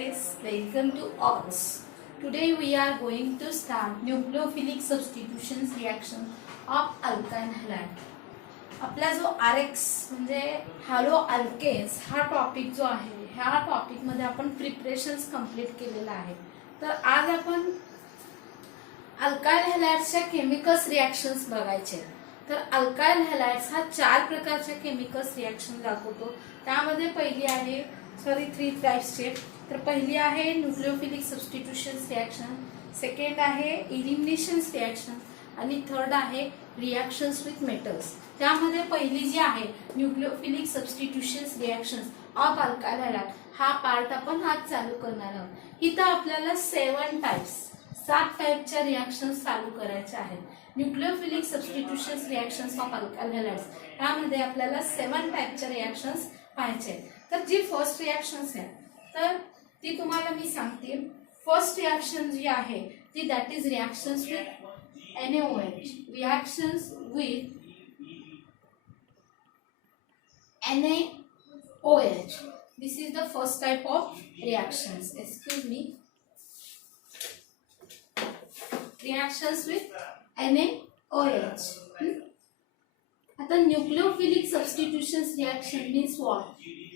guys, welcome to us. Today we are going to start nucleophilic substitutions reaction of alkyl halide. आपला जो RX म्हणजे hello alkanes हा topic जो आहे ह्या टॉपिक मध्ये आपण प्रिपरेशन्स कंप्लीट केलेला आहे. तर आज आपण अल्काइल हॅलाइड्सच्या केमिकल्स रिएक्शन्स बघायचे. तर अल्काइल हॅलाइड्स हा 4 प्रकारच्या केमिकल्स रिएक्शन दाखवतो. त्यामध्ये पहिली आहे 3 टाइप्सचे. तर पहिली आहे न्यूक्लियोफिलिक सबस्टिट्यूशन्स रिएक्शन, सेकंड आहे इलिमिनेशन्स रिएक्शन आणि थर्ड आहे रिएक्शन्स विथ मेटल्स. त्यामध्ये पहिली जी आहे nucleophilic substitutions reactions of alkyl halide हा पार्ट आपण आज चालू करणार आहोत. इथं आपल्याला 7 टाइपच्या रिएक्शन्स चालू करायच्या आहेत. Nucleophilic substitutions reactions of alkyl हॅलाइड्स यामध्ये आपल्याला 7 टाइपच्या रिएक्शन्स पाहायचे. तर जी फर्स्ट रिएक्शन्स आहे तर ती तुम्हाला मी सांगते. फर्स्ट रिएक्शन जी आहे ती that is reactions with NaOH. Reactions with NaOH. This is the first type of reactions. Excuse me. Reactions with NaOH. आता nucleophilic substitutions reaction means what?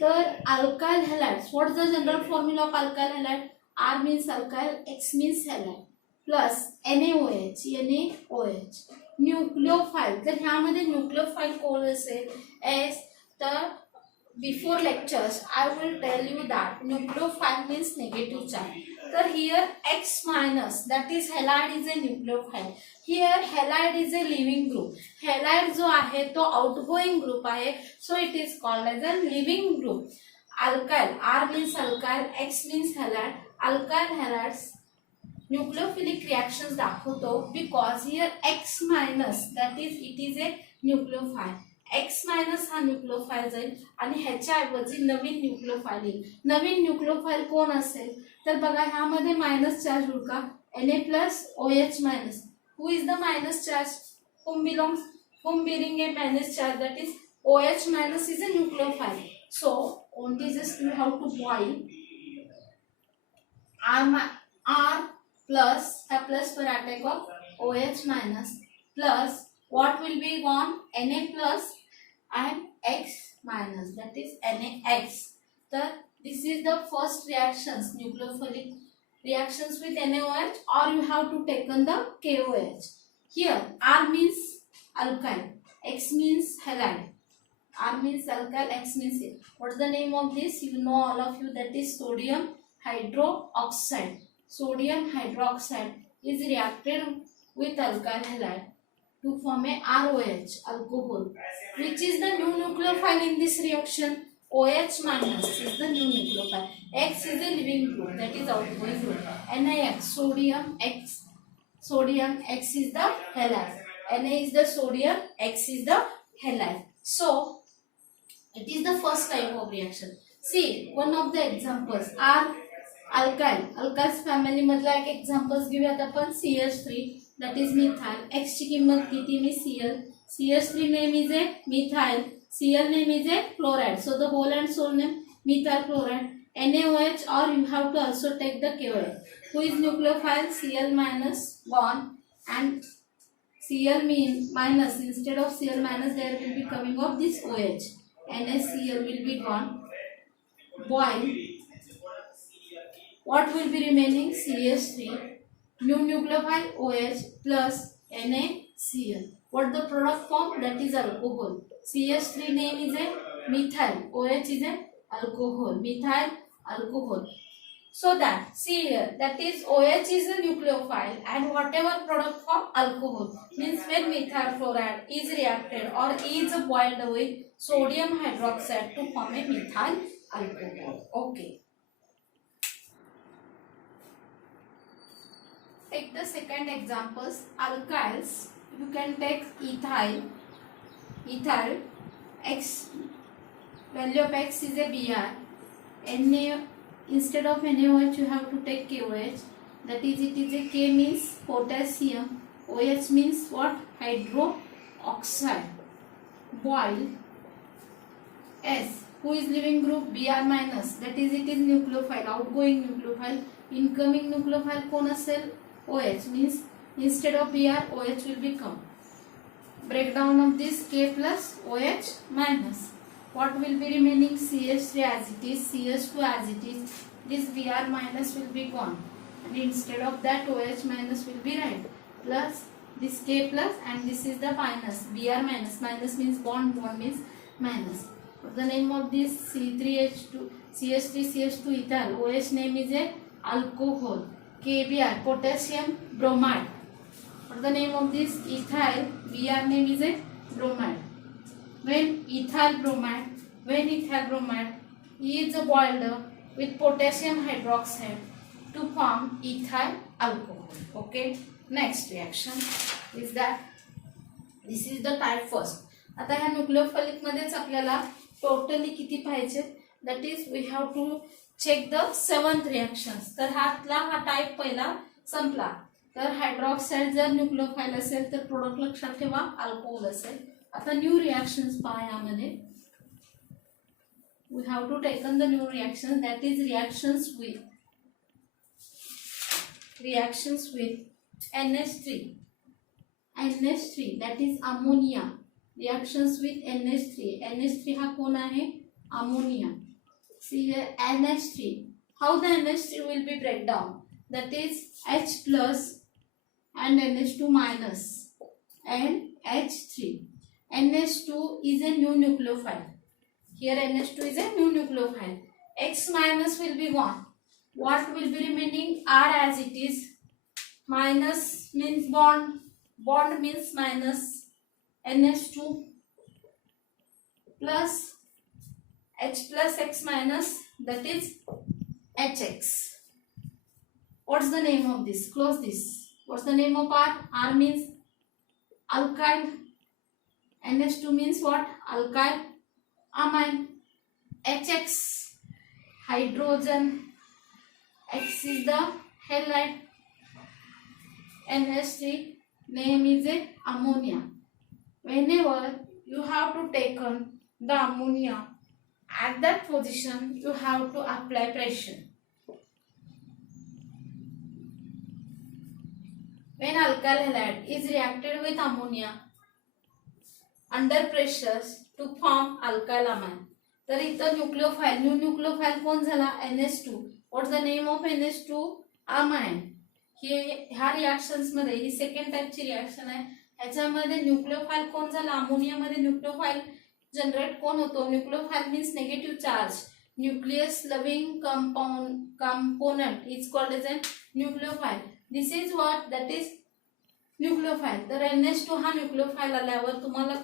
तर alkyl halides, what is the general formula of alkyl halide? R means alkyl, X means halide plus NaOH. NaOH nucleophile. तर ह्यामध्ये nucleophile कोण असेल? S. तर before lectures I will tell you that nucleophile means negative charge. तर here X minus, that is halide is a nucleophile. Here halide is a living group. Halide जो आहे तो outgoing group आहे, so it is called as a living group. Alkyl, R means alkyl, X means halide. Alkyl halides nucleophilic reactions दाखवतो because here X minus, that is it is a nucleophile. X minus हा nucleophile जाईल आणि ह्याच्या ऐवजी नवीन nucleophile येईल. नवीन nucleophile कोण असेल? तर बघा ह्यामध्ये मायनस चार्ज होईल का? Na plus OH minus. Who is the minus charge? whom bearing a minus charge, that is OH minus is a nucleophile. So only just you have to boil R plus a plus for attack of OH minus plus what will be gone? Na plus and X minus, that is NaX. So this is the first reactions, nucleophilic reactions with NaOH, or you have to taken the KOH. Here R means alkyl, X means halide. R means alkyl, X means it. What's the name of this? You know all of you, that is sodium hydroxide. Sodium hydroxide is reacted with alkyl halide to form a ROH, alcohol. Which is the new nucleophile in this reaction? OH minus is the new nucleophile. X is the living group, that is outgoing group. NaX, sodium X. Sodium X is the halide. Na is the sodium, X is the halide. So it is the first type of reaction. See one of the examples are alkyl. Alkyls family मधला एक examples घेऊयात आपण. CH3, that is methyl. X ची किंमत किती? मी Cl. CH3 name is a methyl. Cl name is a chloride. So the whole and sole name methyl chloride. NaOH, or you have to also take the KOH. Who is nucleophile? Cl minus gone and Cl minus, instead of Cl minus there will be coming of this OH. NaCl will be gone. Boil. What will be remaining? CH3. New nucleophile OH plus NaCl. What the product form? That is alcohol. CH3 name is a methyl. OH is a alcohol. Methyl alcohol. So that see here, that is OH is a nucleophile and whatever product form alcohol means when methyl chloride is reacted or is boiled with sodium hydroxide to form a methyl alcohol. Okay. Take the second examples. Alkyls, you can take ethyl. Ethyl, X, value of X is a Br. Na, instead of NaOH you have to take KOH. That is, it is a K means potassium. OH means what? Hydroxide. Boil. S, Who is leaving group? Br minus, that is it is nucleophile, outgoing nucleophile. Incoming nucleophile कोण असेल? OH, means instead of Br OH will become. Breakdown of this K plus OH minus. What will be remaining? CH3 as it is, CH2 as it is. This Br minus will be gone, and instead of that OH minus will be right, plus this K plus, and this is the minus, Br minus. Minus means bond, bond means minus. The name of this C3H2 CH3 CH2 ethyl. OH name is a alcohol. KBr potassium bromide. What the name of this ethyl? Br name is a bromide. When ethyl bromide is boiled with potassium hydroxide to form ethyl alcohol. Okay. Next reaction is that this is the type first. आता ह्या nucleophilic मध्येच आपल्याला totally किती पाहिजे, that is we have to check the 7th reactions. तर हा type पहिला संपला. तर हायड्रॉक्साइड जर न्यूक्लियोफाइल असेल तर प्रोडक्ट लक्षात ठेवा अल्कोहोल असेल. आता न्यू रिएक्शन्स पहा यामध्ये. We have to taken the new reaction, that is reactions with NH3 that is ammonia. Reactions with NH3. NH3 हा कोण आहे? Ammonia. See here NH3. How the NH3 will be break down? That is H plus and NH2 minus and H3. NH2 is a new nucleophile. Here NH2 is a new nucleophile. X minus will be gone. What will be remaining? R as it is. Minus means bond. Bond means minus. NH2 plus H plus X minus, that is HX. What's the name of this? Close this. What's the name of R? R means alkyl. NH2 means what? Alkyl amine. HX hydrogen. X is the halide. NH3 name is a ammonia. Whenever you have to take on the ammonia, at that position you have to apply pressure. When alkyl halide is reacted with ammonia under pressures to form alkyl amine. तर इथं nucleophile, new nucleophile कोण झाला? NH2. What's the name of NH2? Amine. ह्या reactions मध्ये ही second टाइपची reaction आहे. ह्याच्यामध्ये nucleophile कोण झाला? अमोनिया मध्ये न्यूक्लियोफाइल जनरेट कोण होतो? Nucleophile means negative charge. Nucleus loving component is called as a nucleophile. This is what? That is nucleophile. तर NH2 हा न्यूक्लियोफाइल आल्यावर तुम्हाला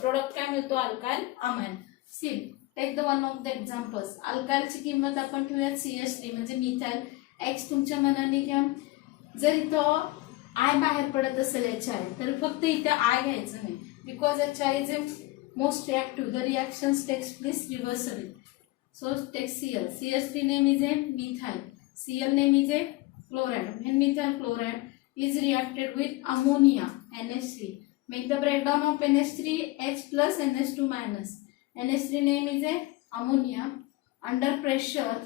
प्रोडक्ट काय मिळतो? Alkyl amine. See take the one of the examples. अल्काइलची किंमत आपण ठेवूयात CH3 म्हणजे मिथाइल. X तुमच्या मनाने घ्या. जर इथं आय बाहेर पडत असेल HI तर फक्त इथे आय घ्यायचं नाही, because HI is a most reactive. The reactions takes place reversely. So take Cl. CH3 name is a methyl. Cl name is a chloride. When methyl chloride is reacted with ammonia NH3, make the breakdown of NH3 H plus NH2 minus. NH3 name is a ammonia. Under pressure.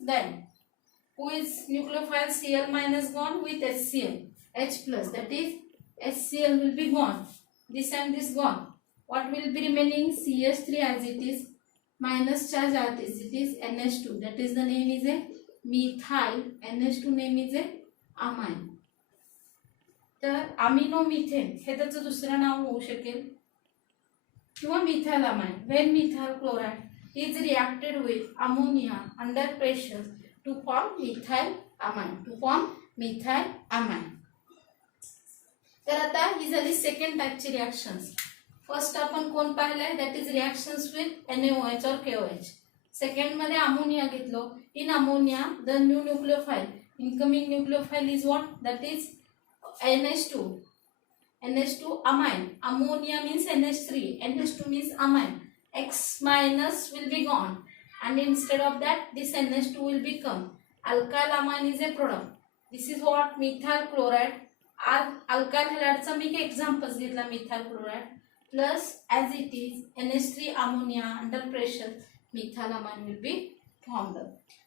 Then who is nucleophile? Cl minus gone with HCl. H plus, that is HCl will be gone. This and this gone. What will be remaining? CH3 as it is, minus charge as it is NH2. That is the name is a methyl. NH2 name is a amine. तर अमिनोमिथेन हे त्याचं दुसरं नाव होऊ शकेल किंवा methyl amine. When methyl chloride is reacted with ammonia under pressure to form methyl amine. तर आता ही झाली second टाइपची reactions. First आपण कोण पाहिलंय? That is reactions with NaOH और KOH. सेकंड मध्ये अमोनिया घेतलो. In ammonia the new nucleophile, incoming nucleophile is what? That is NH2 amine. Ammonia means NH3. NH2 means amine. X minus will be gone, and instead of that this NH2 will become alkyl amine is a product. This is what? Methyl chloride. Alkyl halideचा मी एक example घेतला methyl chloride. plus as it is NH3 ammonia under pressure methylamine will be formed.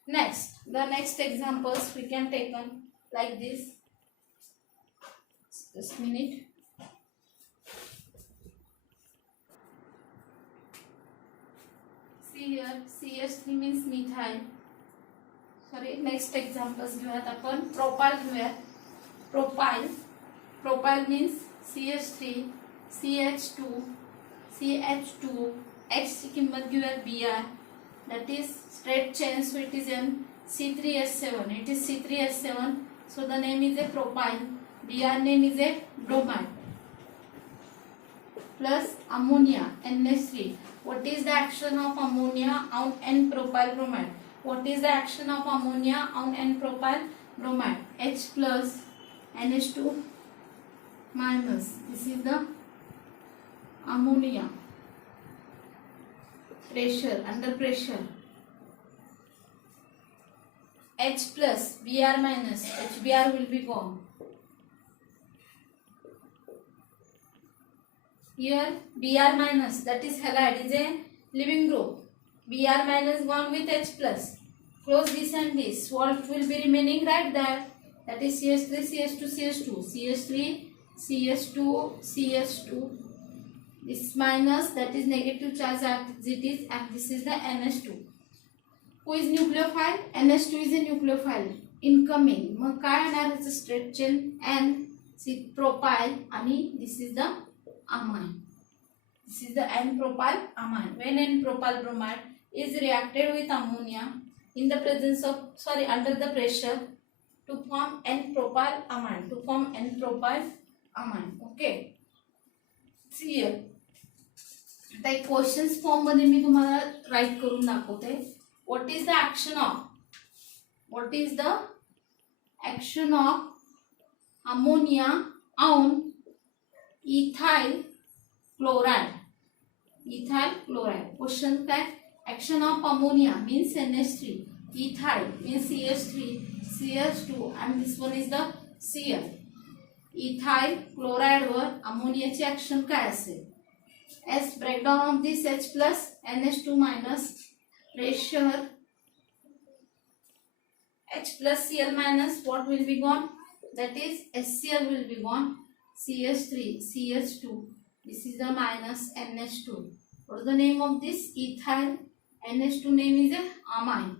Next, the next examples we can take on like this. Just a minute. See here, CH3 means methyl. Sorry, next examples घेऊयात आपण. Propyl घेऊयात. Propyl means CH3, CH2, CH2, H ची किंमत घेऊयात Br. That is straight chain, so it is C3H7. It is C3H7. So the name is a propyl. Br name is a bromide. Plus ammonia, NH3. What is the action of ammonia on N-propyl bromide? What is the action of ammonia on N-propyl bromide? H plus NH2 minus. This is the ammonia. Pressure, under pressure. H plus, Br minus, HBr will be gone. Here Br minus, that is halide, is a living group. Br minus gone with H plus. Close this and this. What will be remaining right there? That is CH3, CH2, CH2, CH3, CH2, CH2. This minus, that is negative charge as it is, and this is the NH2. Who is nucleophile? NH2 is a nucleophile. Incoming. मग काय येणार याचं straight chain N, propyl, आणि this is the amine. This is the N-propyl amine. When N-propyl bromide is reacted with ammonia in the presence of, under the pressure to form N-propyl amine. To form N-propyl amine. Okay. See here. आता एक questions form मध्ये मी तुम्हाला right करून दाखवते. What is the action of? What is the action of ammonia on ethyl chloride? Ethyl chloride. Question काय? Action of ammonia means NH3. Ethyl means CH3, CH2, and this one is the Cl. Ethyl chloride वर अमोनियाची action काय असेल? S breakdown of this H plus NH2 minus pressure H plus Cl minus, what will be gone? That is HCl will be gone. CH3, CH2. This is the minus NH2. What is the name of this? Ethyl. NH2 name is a amine.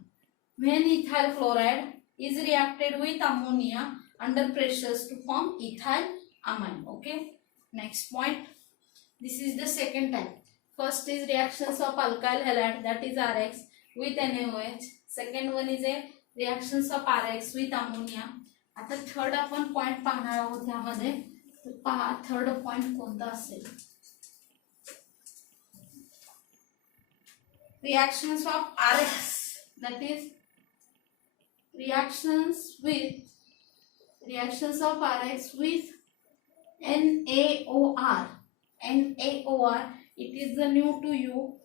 When ethyl chloride is reacted with ammonia under pressures to form ethyl amine. Okay. Next point. This is the second type. First is reactions of alkyl halide, that is RX with NaOH. Second one is a reactions of RX with ammonia. आता third आपण point पाहणार आहोत यामध्ये. पहा third point कोणता असेल. Reactions of RX, that is reactions of RX with NaOR. NaOR, it is the new to you,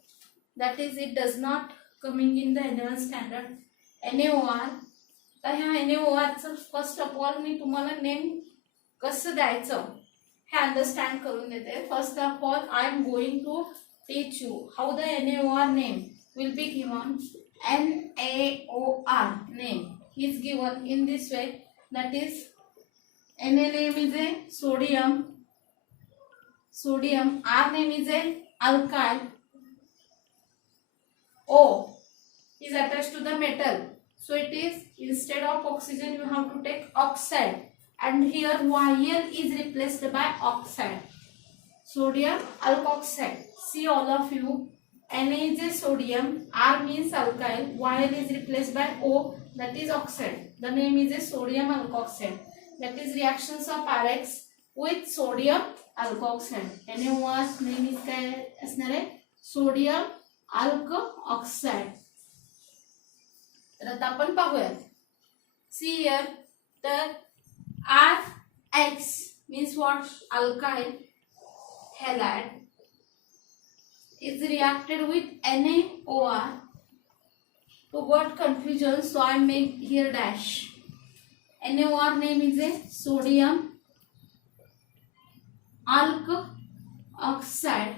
that is it does not coming in the advanced standard. NaOR. तर ह्या NaOR चं first of all मी तुम्हाला name कसं द्यायचं हे understand करून देते. First of all I am going to teach you how the NaOR name will be given. NaOR name is given in this way, that is Na name is a sodium, R name is a alkyl, O is attached to the metal, so it is instead of oxygen you have to take oxide, and here Yl is replaced by oxide, sodium alkoxide. See all of you, Na is a sodium, R means alkyl, Yl is replaced by O, that is oxide. The name is a sodium alkoxide. That is reactions of RX with sodium alkoxide. NaOR name is काय असणार आहे? Sodium अल्कोऑक्साइड. तर आता आपण पाहूयात. See here, तर RX means what? Alkyl halide is reacted with NaOR. To avoid confusion, so I make here dash. NaOR name is a sodium alkoxide. Oxide.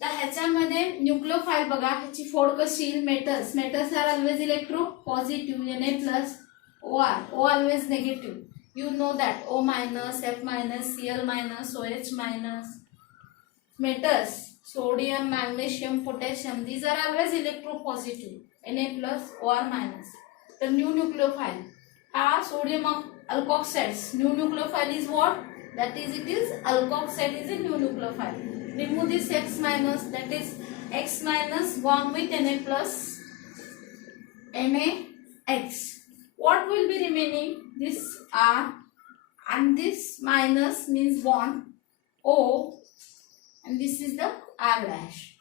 तर ह्याच्यामध्ये न्यूक्लियोफाइल बघा, ह्याची फोड कशी येईल. Metals are always electropositive. Na+, OR, O always negative. You know that O-, F-, Cl-, OH-. Metals, sodium, magnesium, potassium, these are always electropositive. Na+, OR-. The new nucleophile, sodium alkoxides. New nucleophile is what? That is, it is alkoxide is a new nucleophile. Remove this X-, that is X- gone with Na+, NaX. What will be remaining? This R and this minus means bond O, and this is the R dash.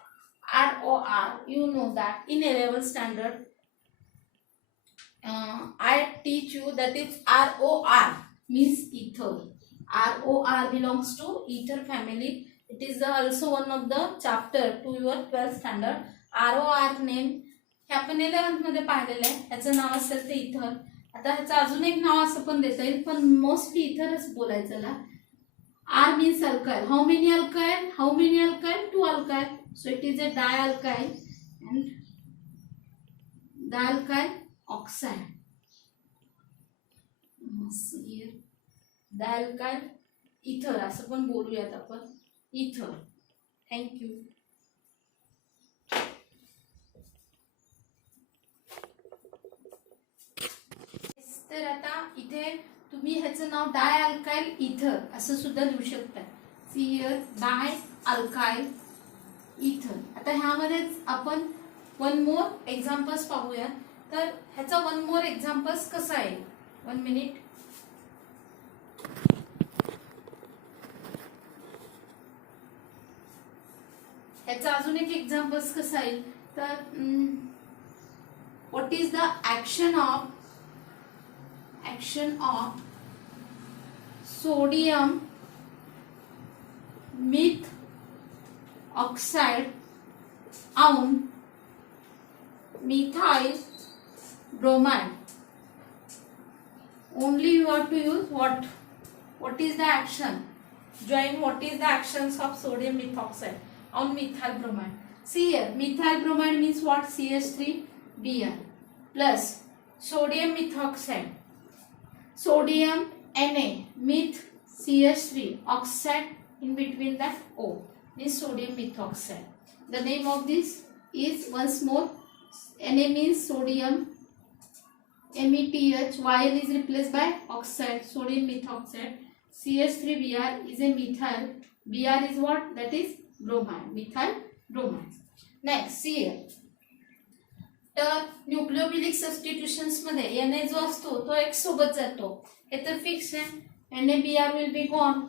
ROR, you know that in a level standard. I teach you that it's ROR means ether. ROR belongs to ether family. It is also one of the chapter to your 12th standard. ROR name हे आपण 11th मध्ये पाहिलेलं आहे. ह्याचं नाव असेल ते ether. आता ह्याचं अजून एक नाव असं पण देता येईल, पण मोस्टली इथरच बोलायचं ना. R means alkyl. How many alkyl? 2 alkyl. So it is a dialkyl and dialkyl oxide. Here dialkyl ether असं पण बोलूयात आपण. Ether. Thank you. तर आता इथे तुम्ही ह्याचं नाव डाय अल्काइल इथर असं सुद्धा लिहू शकता. See here di alkyl ether. आता ह्यामध्येच आपण वन मोर एक्झाम्पल्स पाहूया. तर ह्याचा वन मोर एक्झाम्पल्स कसा आहे. 1 मिनिट. ह्याचा अजून एक एक्झाम्पल्स कसा आहे. तर what is the action of sodium meth oxide on methyl bromide. Only you have to use what is the action. Join what is the actions of sodium methoxide on methyl bromide. See here, methyl bromide means what? CH3Br plus sodium methoxide. Sodium Na, meth CH3, oxide in between that O, is sodium methoxide. The name of this is once more, Na means sodium, METH, Yl is replaced by oxide, sodium methoxide. CH3Br is a methyl, Br is what? That is bromide, methyl bromide. Next, see here. तर nucleophilic substitutions मध्ये Na जो असतो तो X सोबत जातो. हे तर fix आहे. NaBr will be gone.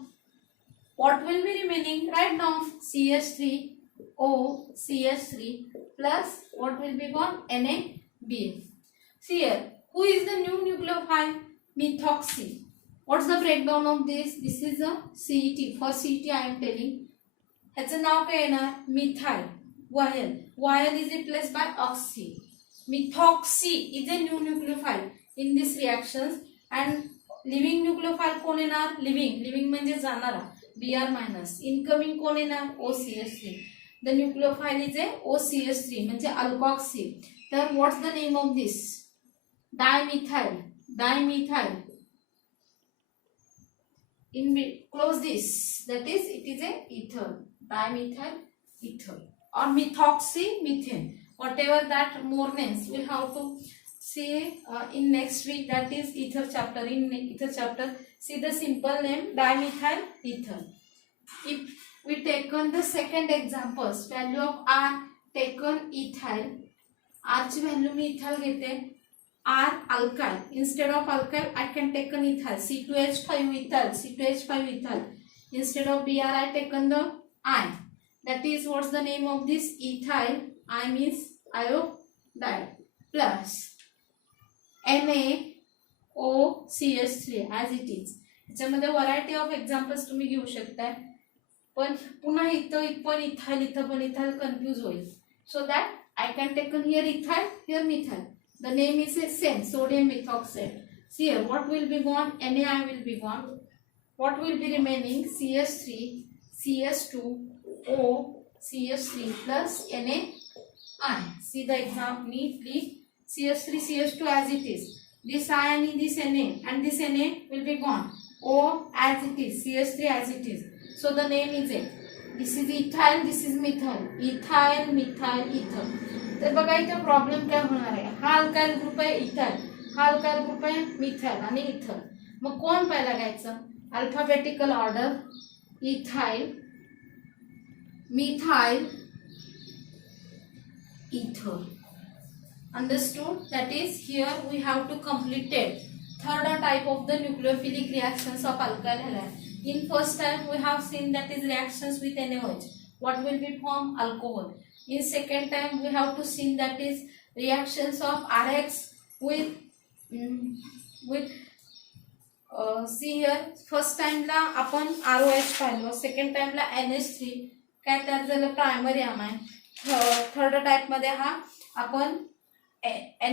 What will be remaining? Right now CH3O CH3 plus what will be gone? NaBr. See here, who is the new nucleophile? Methoxy. What's the breakdown of this? This is a CET. For CET I am telling. ह्याचं नाव काय येणार? Methyl. Yl is replaced by oxy. Methoxy is a new nucleophile in this reactions. And living nucleophile कोण येणार? Living म्हणजे जाणारा Br-. Incoming कोण येणार? OCH3. The nucleophile is a OCH3 म्हणजे अल्कॉक्सी. तर what's the name of this? Dimethyl. In close this, that is, it is a ether, dimethyl ether or methoxy methane, whatever that more names we'll have to see in next week. That is ether chapter. In ether chapter, see the simple name dimethyl ether. If we taken the second examples, value of R taken ethyl, R ची value मी ethyl घेते. R alkyl, instead of alkyl I can take an ethyl, C2H5 ethyl. Instead of Br I taken the I. That is, what's the name of this? Ethyl. I means iodide plus NaOCH3 as it is. ह्याच्यामध्ये variety of examples तुम्ही घेऊ शकताय. पण पुन्हा इथं पण ethyl confuse होईल. So that I can taken here ethyl, here methyl. The name is same, sodium methoxide. See here, what will be gone? Na will be gone. what will be remaining? CH3, CH2O, CH3 plus NaI. See the example neatly. CH3, CH2 as it is. This I and this Na and this Na will be gone. O as it is, CH3 as it is. So the name is it. This is ethyl, this is methyl. Ethyl, methyl, ethyl. तर बघा इथे problem काय होणार आहे? हा alkyl group आहे ethyl, हा alkyl group आहे मिथाइल आणि इथर. मग कोण पहिला घ्यायचं? Alphabetical order. Ethyl, methyl, ether. Understood? That is, here we have to complete third type of the nucleophilic reactions of alkyl halide. In first type we have seen that is reactions with NaOH. What will be formed? Alcohol. In second time we have to see that is reactions of RX with see here first time ला आपण ROH पाहिलो, second time ला NH3 काय तयार झालं? Primary amine. Third type मध्ये हा आपण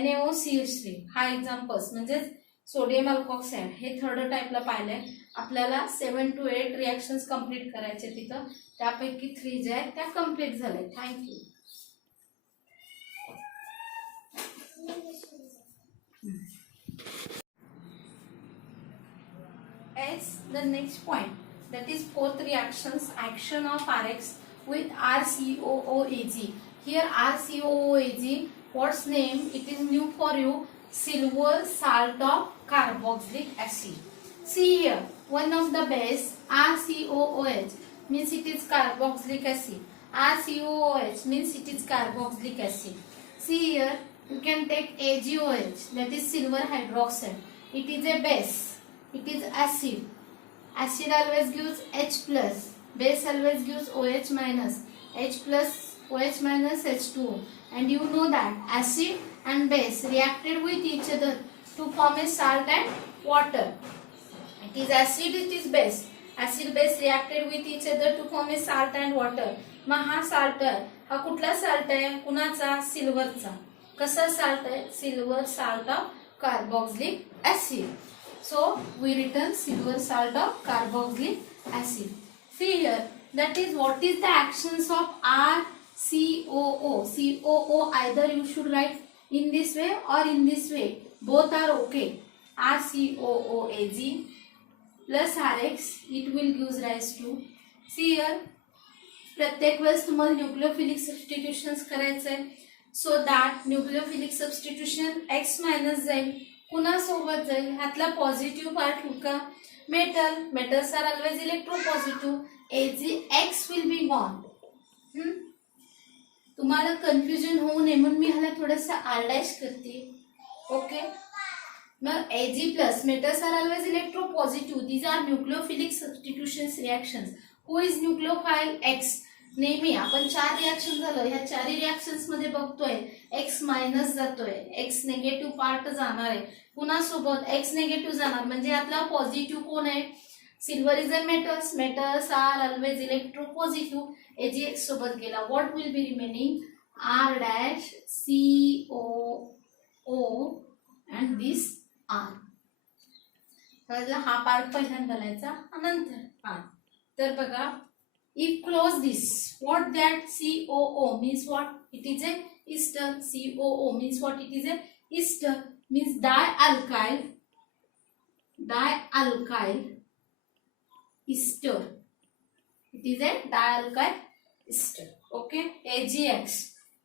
NaOCH3 हा examples म्हणजे sodium alkoxide हे third टाइपला पाहिलंय. आपल्याला 7 to 8 रिएक्शन्स कंप्लीट करायचे तिथं, त्यापैकी 3 जे आहेत त्या कंप्लीट झाले. Thank you. As the next point, that is fourth reactions, action of RX with RCOOAg. Here RCOOAg, what's name? It is new for you. Silver salt of carboxylic acid. See here, one of the base RCOOH means it is carboxylic acid. RCOOH means it is carboxylic acid. See here, you can take AgOH, that is silver hydroxide. It is a base. It is acid. Acid always gives H plus. Base always gives OH minus. H plus OH minus H2O. And you know that acid and base reacted with each other to form a salt and water. It is acid, it is base. Acid base reacted with each other to form a salt and water. मग हा salt आहे, हा कुठला salt आहे? कुणाचा? सिल्वरचा. कसा salt आहे? Silver salt of carboxylic acid. So we written silver salt of carboxylic acid. See here, that is what is the actions of RCOO. COO either you should write in this way or in this way. Both are okay. RCOOAg plus RX, it will give rise to. See here, प्रत्येक वेळेस तुम्हाला nucleophilic substitutions करायचे आहे. So that nucleophilic substitution X minus जाईल. कुणासोबत जाईल? ह्यातला positive part कुठला? Metal. Metals are always electropositive. X will be gone. तुम्हाला कन्फ्युजन होऊ नये म्हणून मी ह्याला थोडंसं आरडॅश करते. ओके. मग Ag plus metals are always electropositive. These are nucleophilic substitutions reactions. Who is nucleophile? X. नेहमी आपण 4 रिएक्शन झालं, ह्या 4 रिएक्शन्स मध्ये बघतोय X मायनस जातोय, X नेगेटिव्ह पार्ट जाणार आहे. कुणासोबत? X नेगेटिव्ह जाणार म्हणजे यातला पॉझिटिव्ह कोण आहे? Silver is a metals. Metals are always electropositive. Ag X सोबत गेला. What will be remaining? R dash COO and this R. हा पार्ट पहिल्यांदा लिहायचा, नंतर पार्ट. तर बघा, if close this, what that COO means what? It is a ester. COO means what? It is a ester. Means dialkyl ester. It is a dialkyl ester. Okay. AgX.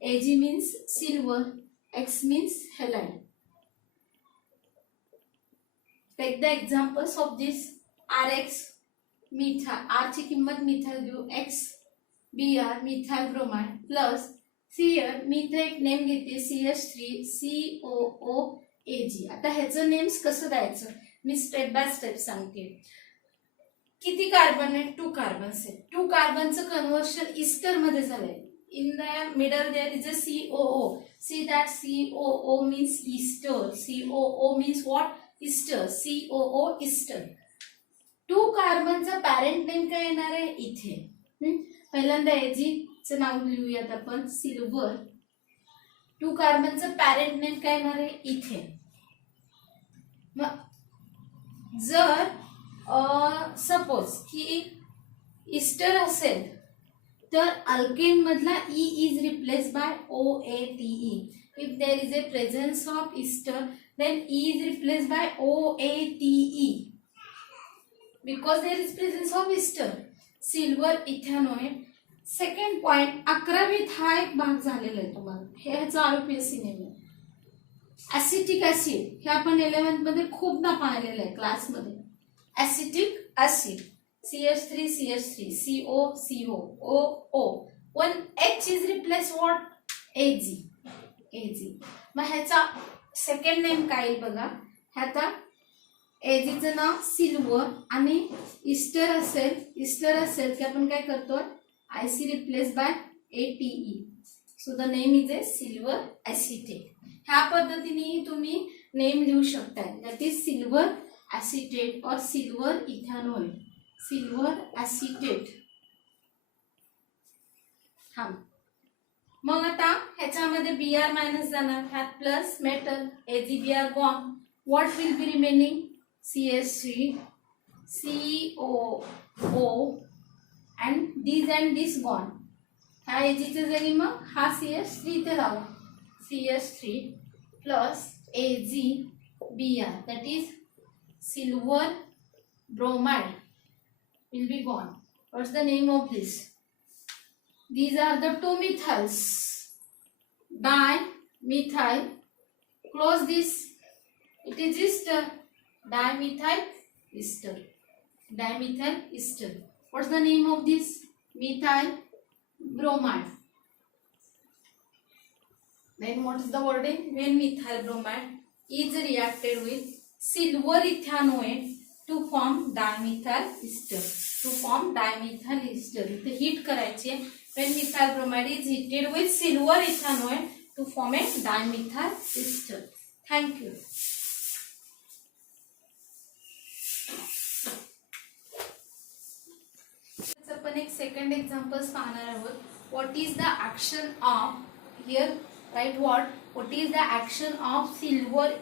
Ag means silver. X means halide. Take the examples of this. RX methyl. R ची किंमत methyl घेऊ. X Br methyl bromide plus here मी इथे एक name घेते CH3 COOAg. आता ह्याचं names कसं द्यायचं मी स्टेप बाय स्टेप सांगते. किती कार्बन आहे? 2 कार्बन्स आहे. 2 कार्बनचं कन्वर्शन इस्टर मध्ये झालंय. In the middle there is a COO. See that COO means ester. COO means what? Ester. COO ester. 2 कार्बनचा पॅरेंट नेम काय येणार आहे? इथेन. पहिल्यांदा Ag चं नाव लिहूयात आपण. सिल्वर. 2 कार्बनचं पॅरेंट नेम काय येणार आहे? इथेन. मग जर सपोज की इस्टर असेल तर अल्केन मधला E is replace by OATE. If there is a presence of ester then E is replace by OATE because there is presence of ester. Silver ethanoid. Second point 11वीत हा एक भाग झालेला आहे तुम्हाला, हे ह्याचा आरोपीएससी नेहमी. ऍसिटिक ऍसिड हे आपण 11th मध्ये खूपदा पाहिलेलं आहे क्लासमध्ये. Acetic acid CH3 CH3 CO CO OO. One H is replaced what? AG. मग ह्याचा सेकंड नेम काय येईल बघा. ह्याचा एजीचं नाव सिल्वर आणि इस्टर असेल की आपण काय करतो IC replace by ATE. So the name is a silver acetate. ह्या पद्धतीने तुम्ही नेम लिहू शकताय. दॅट इज सिल्वर ऍसिटेट और सिल्वर इथॅनॉइड. Silver acetate. हा मग आता ह्याच्यामध्ये Br मायनस जाणार, ह्यात plus metal AgBr gone. What will be remaining? CH3 COO and this gone. ह्या एजीच्या जागी मग हा CH3 इथे राहिला. CH3 plus AgBr that is silver bromide will be gone. What's the name of this? These are the two methyls. Dimethyl. Close this. It is ester. Dimethyl ester. Dimethyl ester. What's the name of this? Methyl bromide. Then what is the wording? When methyl bromide is reacted with silver ethanoate to form dimethyl ester. इथे heat करायची आहे. When methyl bromide is heated with silver ethanoate to form a dimethyl ester. Thank you. आपण एक second examples पाहणार आहोत. What is the action of here right what is the action of silver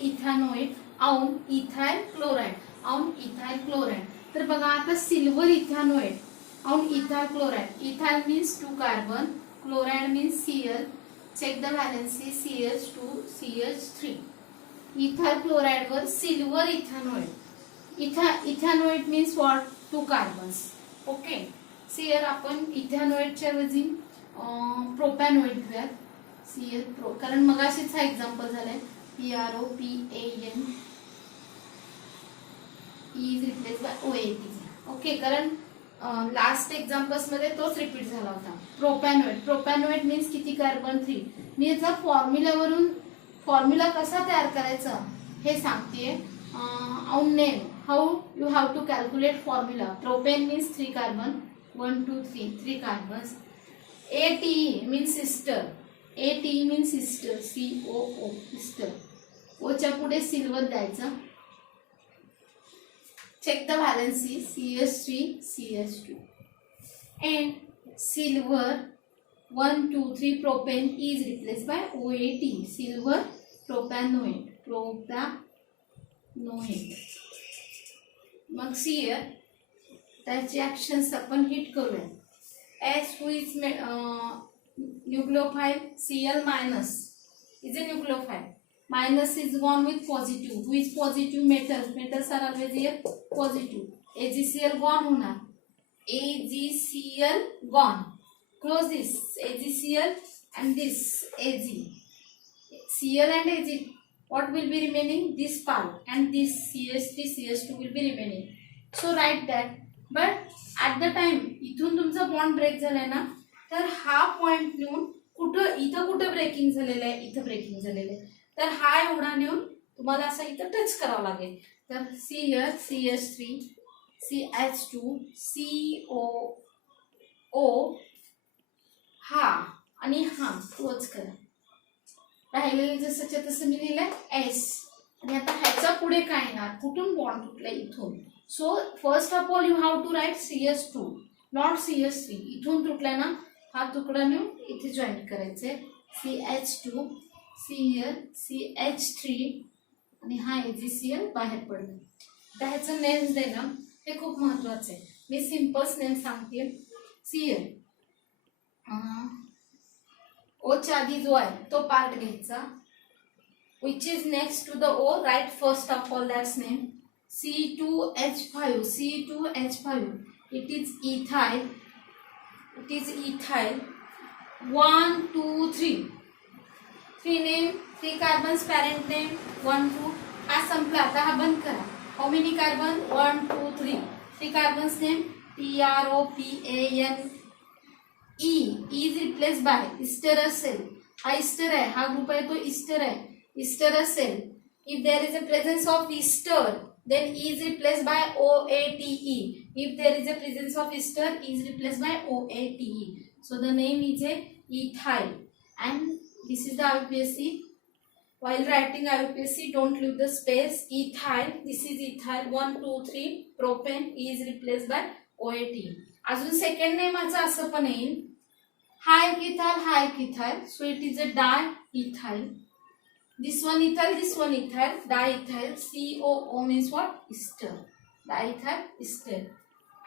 ethanoid on ethyl chloride. तर बघा आता silver ethanoid on ethyl chloride. Ethyl means 2 carbon, chloride means Cl. Check the valency CH2 CH3. Ethyl chloride वर silver ethanoid. Ethanoid means what? 2 carbons. Okay. सियर आपण इथॅनॉइडच्या ऐवजी प्रोपॅनॉइड घेऊयात. Cl pro, कारण मगाशीच हा एक्झाम्पल झालाय. PROPAN is replace bye OAT. Okay, कारण लास्ट एक्झाम्पल्स मध्ये तोच रिपीट झाला होता. प्रोपॅनॉइड मीन्स किती कार्बन? 3. मी याचा फॉर्म्युला कसा तयार करायचा हे सांगते. On name how you have to calculate formula. Propane means 3 carbon, 1 2 3 carbons. ATE means ester. COO ester. O च्या पुढे सिल्वर द्यायचं. Check the valency CH3 CH2 and silver 1 2 3 propane is replaced by OAT. silver propanoate. Mug Cl त्याची actions आपण hit करूया. S who is nucleophile Cl minus is a nucleophile. Minus is gone with positive. Who is positive? Metals are always here positive. AgCl gone होणार. AgCl gone. Close this. AgCl and this Ag. Cl and Ag. What will be remaining? This part and this CH3 CH2 will be remaining. So write that. But at the time इथून तुमचा bond break झालाय ना, तर हा point नेऊन कुठं breaking झालेलं आहे? इथं ब्रेकिंग झालेलं आहे. तर हा एवढा नेऊन तुम्हाला असा इथं टच करावा लागेल. तर CH3 CH2 COO हा आणि हा तोच करा. राहिलेलं जसंच्या तसं मी लिहिलंय S. आणि आता ह्याच्या पुढे काय येणार? कुठून बॉन्ड तुटलाय? इथून. So first of all you have to write CH2 not CH3. इथून तुटलाय ना, हा तुकडा नेऊन इथे जॉईन करायचंय. CH2 CH3 आणि हा AgCl बाहेर पडला. त्याचं नेम्स देणं हे खूप महत्वाचं आहे. मी सिम्पल्स नेम सांगते. सीएल ओच्या आधी जो आहे तो पार्ट घ्यायचा. which is next to the O, write first of all that's name. C2H5, C2H5, it is ethyl, it is ethyl. 1 2 3 3 name, 3 carbons, parent name 1 2. हा संपला. आता हा बंद करा. how many carbon? 1 2 3 3 carbons name PROPANE. E is replaced by ester cell. हा ester आहे, हा group आहे तो ester आहे. Ester cell. If there is a presence of ester, then E is replaced by OATE. If there is a presence of ester, E is replaced by OATE. So the name is a ethyl, and this is the IUPAC. While writing IUPAC, don't leave the space. Ethyl. This is ethyl. 1 2 3 propane. E is replaced by OATE. अजून second नेमाचं असं पण येईल. हा एक ethyl, हा एक ethyl. So it is a diethyl. This one ethyl, this one ethyl, diethyl. COO means what? Ester. Diethyl ester.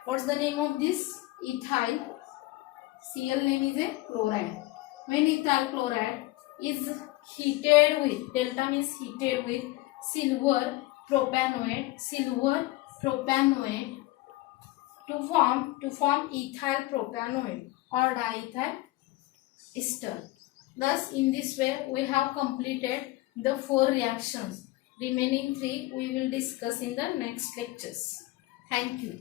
What's the name of this? Ethyl. Cl name is a chloride. When ethyl chloride is heated with, delta means heated with silver propanoate to form ethyl propanoate or diethyl ester. Thus, in this way, we have completed the 4 reactions. Remaining 3 we will discuss in the next lectures. Thank you.